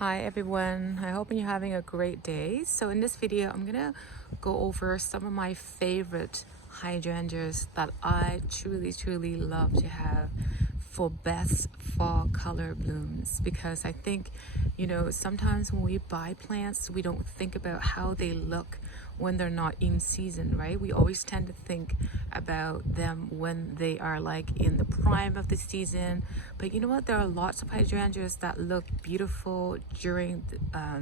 Hi everyone, I hope you're having a great day. So in this video, I'm gonna go over some of my favorite hydrangeas that I truly love to have for best fall color blooms, because I think, sometimes when we buy plants, we don't think about how they look when they're not in season, right? We always tend to think about them when they are like in the prime of the season. But you know what? There are lots of hydrangeas that look beautiful during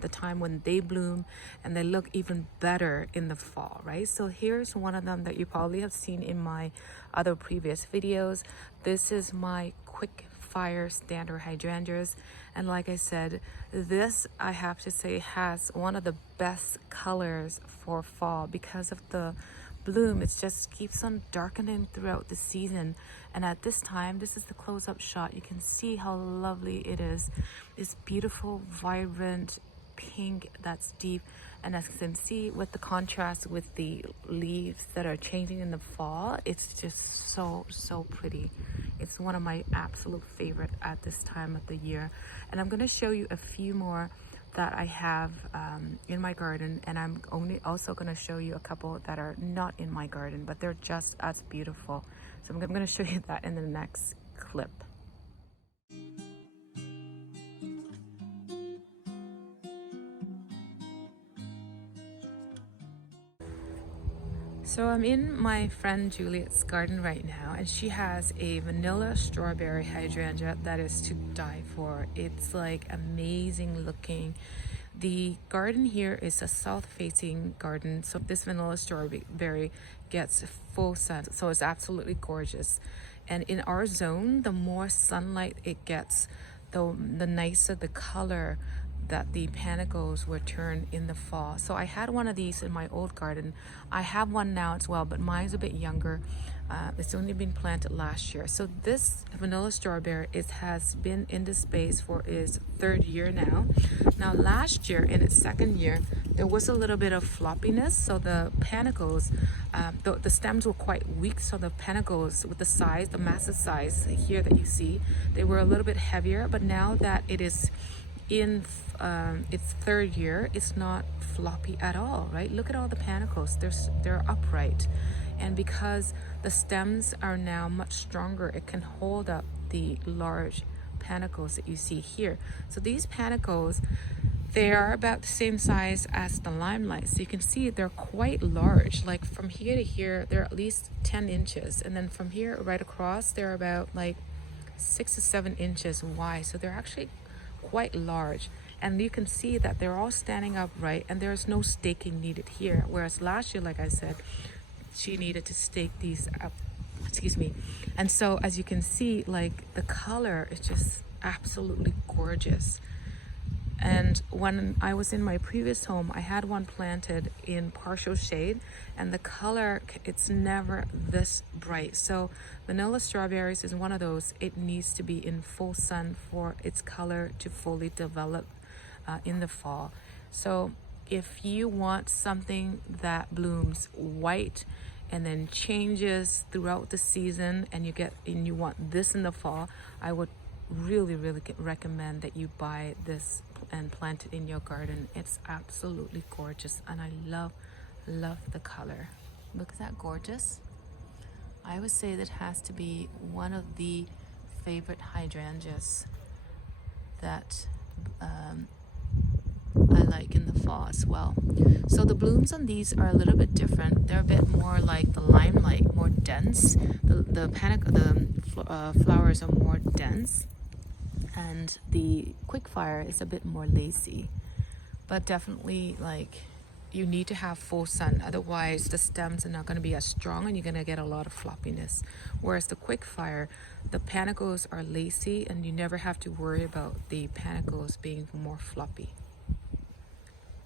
the time when they bloom, and they look even better in the fall, right? So here's one of them that you probably have seen in my other previous videos. This is my quick fire standard hydrangeas, and like I said, this, I have to say, has one of the best colors for fall because of the bloom. It just keeps on darkening throughout the season, and at this time, this is the close-up shot. You can see how lovely it is. It's beautiful, vibrant pink that's deep, and as you can see with the contrast with the leaves that are changing in the fall, it's just so pretty. It's one of my absolute favorite at this time of the year, and I'm going to show you a few more that I have in my garden, and I'm also going to show you a couple that are not in my garden, but they're just as beautiful. So I'm going to show you that in the next clip. So I'm in my friend Juliet's garden right now, and she has a vanilla strawberry hydrangea that is to die for. It's like amazing looking. The garden here is a south-facing garden, so this vanilla strawberry gets full sun, so it's absolutely gorgeous. And in our zone, the more sunlight it gets, the nicer the color that the panicles were turned in the fall. So I had one of these in my old garden. I have one now as well, but mine's a bit younger. It's only been planted last year. So this vanilla strawberry, it has been in this space for its third year now. Now last year, in its second year, there was a little bit of floppiness. So the panicles, the stems were quite weak. So the panicles, with the size, the massive size here that you see, they were a little bit heavier. But now that it is in its third year, it's not floppy at all, right? Look at all the panicles. They're upright, and because the stems are now much stronger, it can hold up the large panicles that you see here. So these panicles, they are about the same size as the limelight, so you can see they're quite large. Like from here to here, they're at least 10 inches, and then from here right across, they're about like 6 to 7 inches wide. So they're actually quite large, and you can see that they're all standing upright, and there's no staking needed here, whereas last year, like I said, she needed to stake these up, excuse me. And so as you can see, like, the color is just absolutely gorgeous. And when I was in my previous home, I had one planted in partial shade, and the color, it's never this bright. So vanilla strawberries is one of those. It needs to be in full sun for its color to fully develop in the fall. So if you want something that blooms white and then changes throughout the season, and you want this in the fall, I would really recommend that you buy this and plant it in your garden. It's absolutely gorgeous, and I love the color. Look at that, gorgeous. I would say that has to be one of the favorite hydrangeas that I like in the fall as well. So the blooms on these are a little bit different. They're a bit more like the limelight, more dense. The flowers are more dense, and the quickfire is a bit more lacy. But definitely, like, you need to have full sun, otherwise the stems are not going to be as strong, and you're going to get a lot of floppiness. Whereas the quickfire, the panicles are lacy, and you never have to worry about the panicles being more floppy.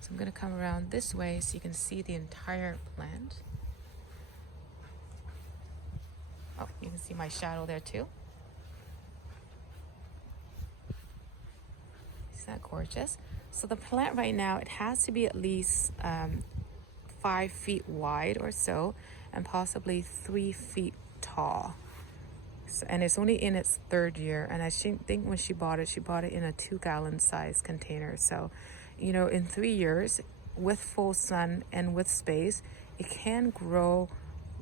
So I'm going to come around this way so you can see the entire plant. Oh, you can see my shadow there too. Isn't that gorgeous? So the plant right now, it has to be at least 5 feet wide or so, and possibly 3 feet tall. And it's only in its third year. And I think when she bought it in a 2-gallon size container. So, you know, in 3 years, with full sun and with space, it can grow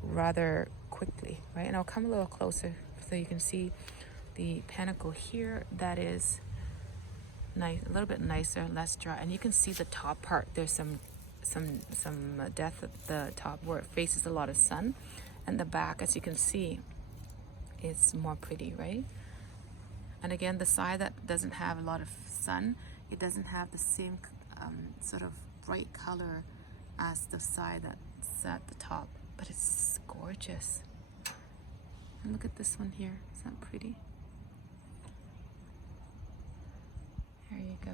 rather quickly, right? And I'll come a little closer so you can see the panicle here. That is nice, a little bit nicer, less dry. And you can see the top part. There's some depth at the top where it faces a lot of sun, and the back, as you can see, is more pretty, right? And again, the side that doesn't have a lot of sun, it doesn't have the same sort of bright color as the side that's at the top, but it's gorgeous. And look at this one here. Is that pretty? There you go.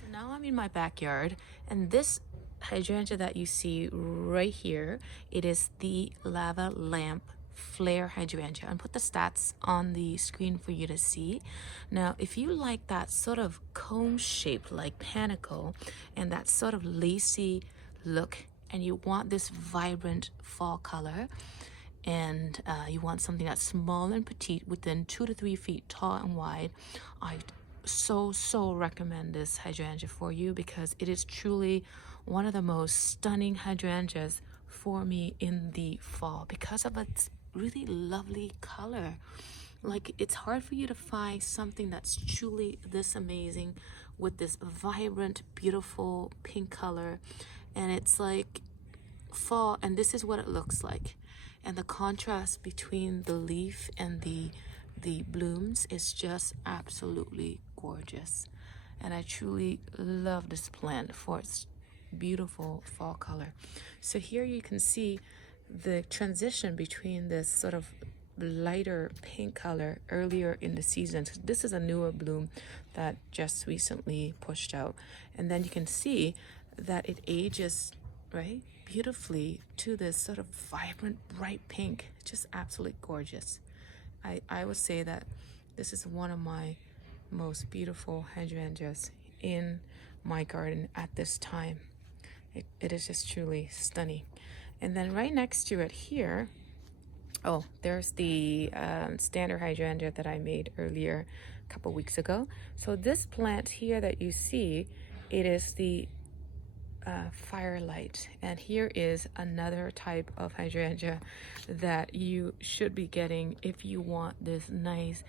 So now I'm in my backyard, and this hydrangea that you see right here, it is the lava lamp flare hydrangea, and put the stats on the screen for you to see. Now, if you like that sort of cone shaped like panicle and that sort of lacy look, and you want this vibrant fall color, and you want something that's small and petite, within 2 to 3 feet tall and wide, I so recommend this hydrangea for you, because it is truly one of the most stunning hydrangeas for me in the fall, because of its really lovely color. Like, it's hard for you to find something that's truly this amazing with this vibrant, beautiful pink color. And it's like fall, and this is what it looks like. And the contrast between the leaf and the blooms is just absolutely gorgeous. And I truly love this plant for its beautiful fall color. So here you can see the transition between this sort of lighter pink color earlier in the season. This is a newer bloom that just recently pushed out, and then you can see that it ages right beautifully to this sort of vibrant bright pink. Just absolutely gorgeous. I would say that this is one of my most beautiful hydrangeas in my garden at this time. It is just truly stunning. And then right next to it here, oh, there's the standard hydrangea that I made earlier a couple weeks ago. So this plant here that you see, it is the firelight. And here is another type of hydrangea that you should be getting if you want this nice,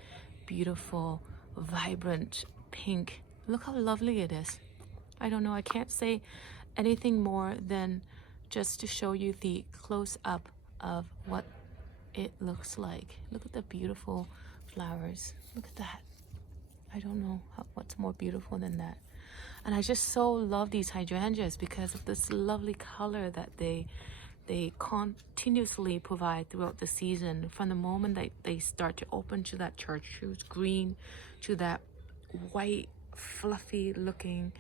beautiful, vibrant pink. Look how lovely it is. I don't know, I can't say anything more than just to show you the close-up of what it looks like. Look at the beautiful flowers. Look at that. I don't know what's more beautiful than that. And I just so love these hydrangeas because of this lovely color that they continuously provide throughout the season. From the moment that they start to open to that chartreuse green, to that white fluffy looking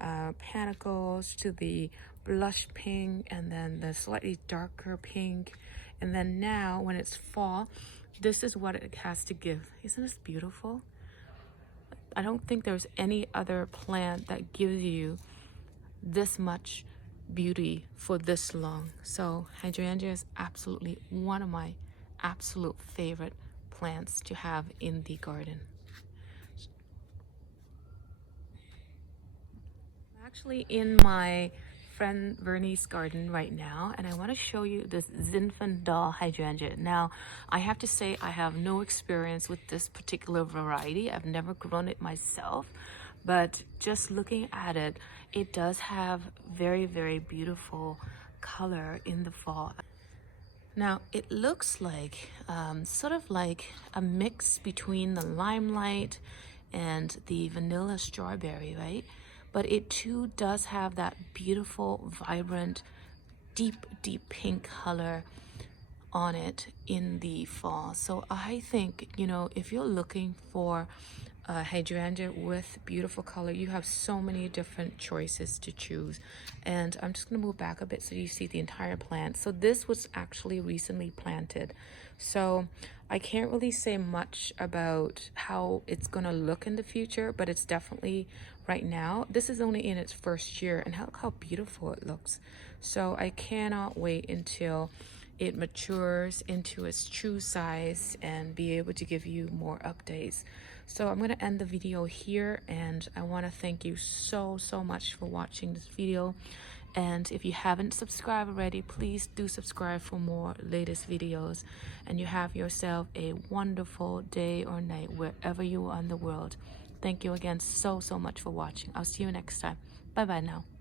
panicles, to the blush pink, and then the slightly darker pink, and then now when it's fall, this is what it has to give. Isn't this beautiful? I don't think there's any other plant that gives you this much beauty for this long. So hydrangea is absolutely one of my absolute favorite plants to have in the garden. I'm actually in my friend Bernie's garden right now, and I want to show you this Zinfandel Hydrangea. Now, I have to say I have no experience with this particular variety. I've never grown it myself, but just looking at it, it does have very beautiful color in the fall. Now, it looks like sort of like a mix between the limelight and the vanilla strawberry, right? But it too does have that beautiful, vibrant, deep pink color on it in the fall. So I think, you know, if you're looking for hydrangea with beautiful color. You have so many different choices to choose. And I'm just going to move back a bit so you see the entire plant. So this was actually recently planted. So I can't really say much about how it's going to look in the future, but it's definitely right now. This is only in its first year, and look how beautiful it looks. So I cannot wait until it matures into its true size and be able to give you more updates. So I'm going to end the video here, and I want to thank you so much for watching this video. And if you haven't subscribed already, please do subscribe for more latest videos. And you have yourself a wonderful day or night wherever you are in the world. Thank you again so much for watching. I'll see you next time. Bye bye now.